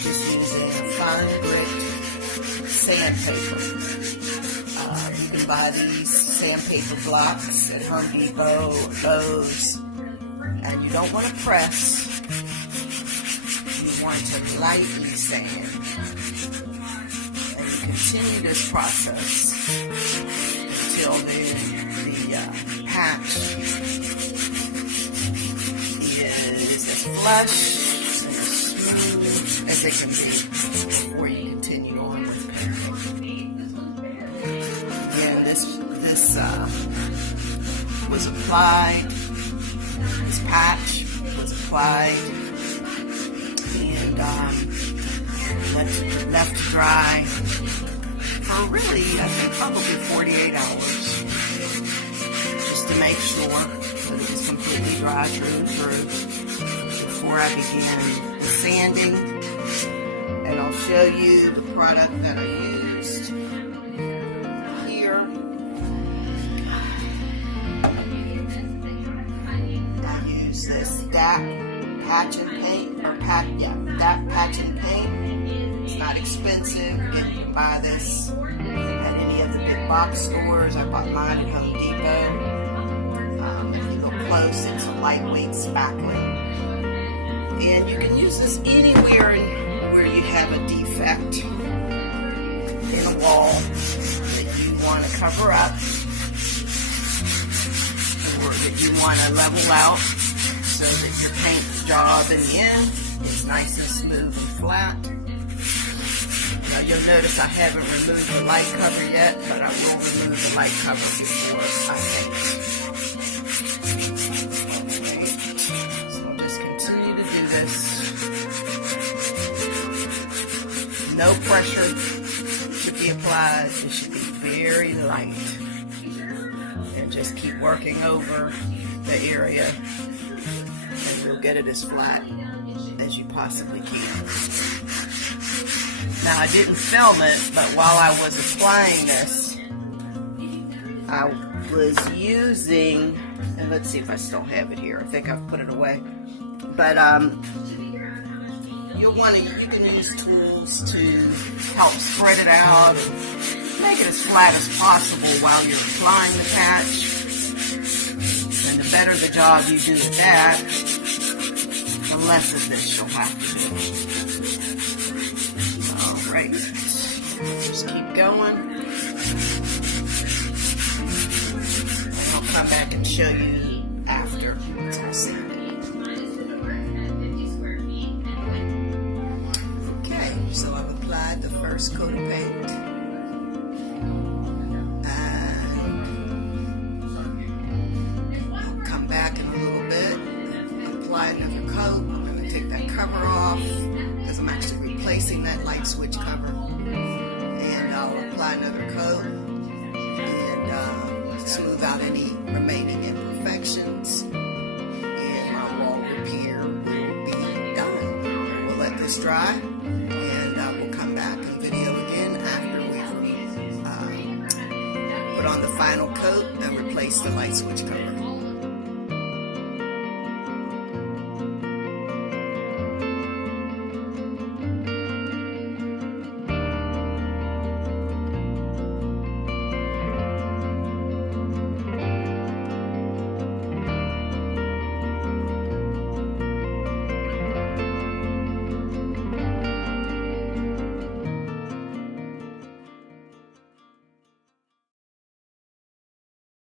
just using a fine grit sandpaper. You can buy these sandpaper blocks at Home Depot or Lowe's, and you don't want to press. You want to lightly sand, and you continue this process until the patch is as flush and as smooth as it can be before you continue on with painting. Again, this was applied. This patch was applied and left to dry for really, I think, probably 48 hours, just to make sure that it was completely dry through and through before I begin sanding. And I'll show you the product that I used here. I use this DAP patch and paint, DAP patch and paint. It's not expensive, and you can buy this at any of the big box stores. I bought mine at Home Depot. If you look close, it's a lightweight spackling. And you can use this anywhere where you have a defect in a wall that you want to cover up, or that you want to level out so that your paint job in the end is nice and smooth and flat. Now you'll notice I haven't removed the light cover yet, but I will remove the light cover before I paint. Okay, so I'll just continue to do this. No pressure should be applied. It should be very light. And just keep working over the area, and you'll get it as flat as you possibly can. Now, I didn't film it, but while I was applying this, I was using, and let's see if I still have it here. I think I've put it away. But you can use tools to help spread it out and make it as flat as possible while you're applying the patch. And the better the job you do with that, the less of this you'll have to do. Alright, just keep going. And I'll come back and show you after it's all sanded. Okay, so I've applied the first coat of paint. Back in a little bit, apply another coat. I'm going to take that cover off because I'm actually replacing that light switch cover, and I'll apply another coat and smooth out any remaining imperfections, and my wall repair will be done. We'll let this dry, and we'll come back and video again after we've put on the final coat and replace the light switch cover.